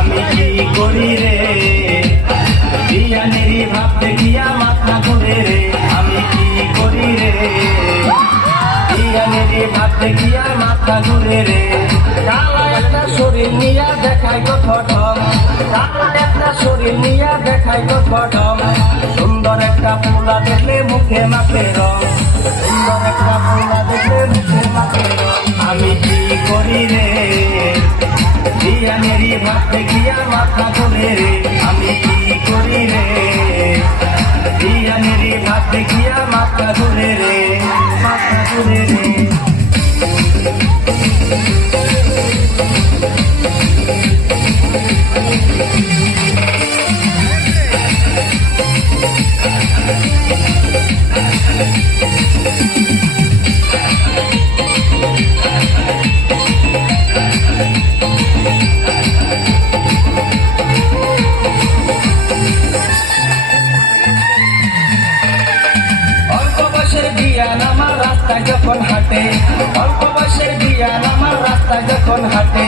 আমি কি করি রে, বিয়ানেরই ভাব দেখিয়া মাথা ঘুরে রে, আমি কি করি রে, বিয়ানেরই ভাব দেখিয়া মাথা ঘুরে রে। কালা একটা শরীর নিয়া দেখায় কত ঢং, কালা একটা শরীর নিয়া দেখায় কত ঢং, সুন্দর একটা পোলা দেখলে মুখে মাখে রং, সুন্দর একটা পোলা দেখলে মুখে মাখে রং। আমি কি করি রে, বিয়ানেরই ভাব দেখিয়া মাথা ঘুরে রে, আমি কি করি রে, বিয়ানেরই ভাব দেখিয়া মাথা ঘুরে রে, মাথা ঘুরে রে। আমার রাস্তায় যখন হাঁটে, অল্প বয়সের বিয়ান আমার রাস্তায় যখন হাঁটে,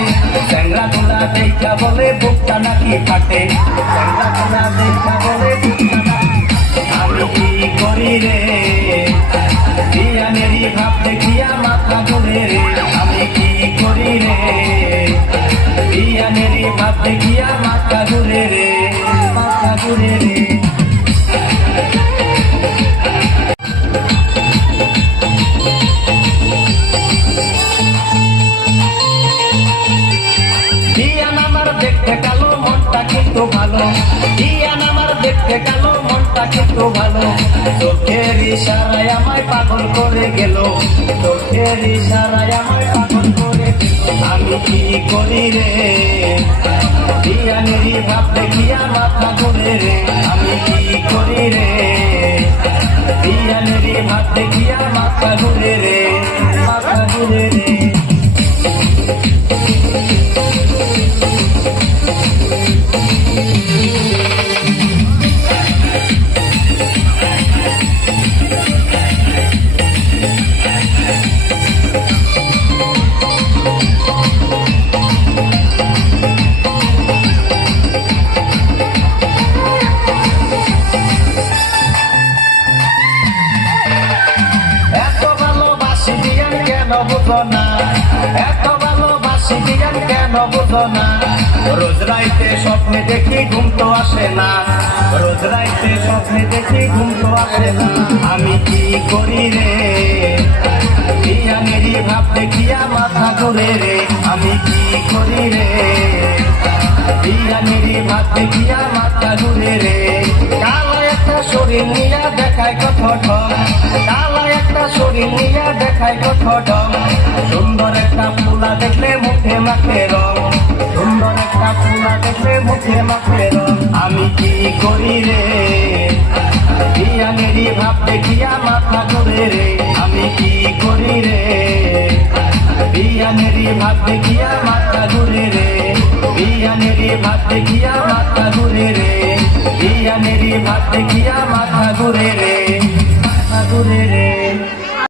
চ্যাংড়া তোলা দেখা বলে বুকটা নাকি ফাটে, চ্যাংড়া তোলা দেখা বলে বুকটা নাকি। আমি কি করি রে, বিয়ানেরই ভাব দেখিয়া মাথা ঘুরে রে, আমি কি করি রে, বিয়ানেরই ভাব দেখিয়া মাথা ঘুরে রে, মাথা ঘুরে রে। বিয়ান আমার দেখতে কালো মনটা কিন্তু ভালো, বিয়ান আমার দেখতে কালো মনটা কিন্তু ভালো, চোখের ইশারায় আমায় পাগল করে গেল, চোখের ইশারায় আমায় পাগল করে গেল। আমি কি করি রে, বিয়ানেরই ভাব দেখিয়া মাথা ঘুরে রে, আমি কি করি রে, বিয়ানেরই ভাব দেখিয়া মাথা ঘুরে রে, মাথা ঘুরে রে। এত ভালোবাসি বিয়ান কেন বুঝো না, এত ভালোবাসি বিয়ান কেন বুঝো না, রোজ রাইতে স্বপ্নে দেখি ঘুম তো আসে না, রোজ রাইতে স্বপ্নে দেখি ঘুম তো আসে না। আমি কি করি রে, বিয়ানেরই ভাব দেখিয়া মাথা ঘুরে রে, আমি কি করি রে, বিয়ানেরই ভাব দেখিয়া মাথা ঘুরে রে। কালো একটা শরীর নিয়া দেখায় কত ঢং, কালো একটা শরীর নিয়া দেখায় কত ঢং, সুন্দর একটা পোলা দেখলে মুখে মাখে রং, সুন্দর একটা পোলা দেখলে মুখে মাখে রং। আমি কি করি রে, বিয়ানেরই ভাব দেখিয়া মাথা ঘুরে রে, আমি কি করি রে, বিয়ানেরই ভাব দেখিয়া মাথা ঘুরে রে, বিয়ানেরই ভাব দেখিয়া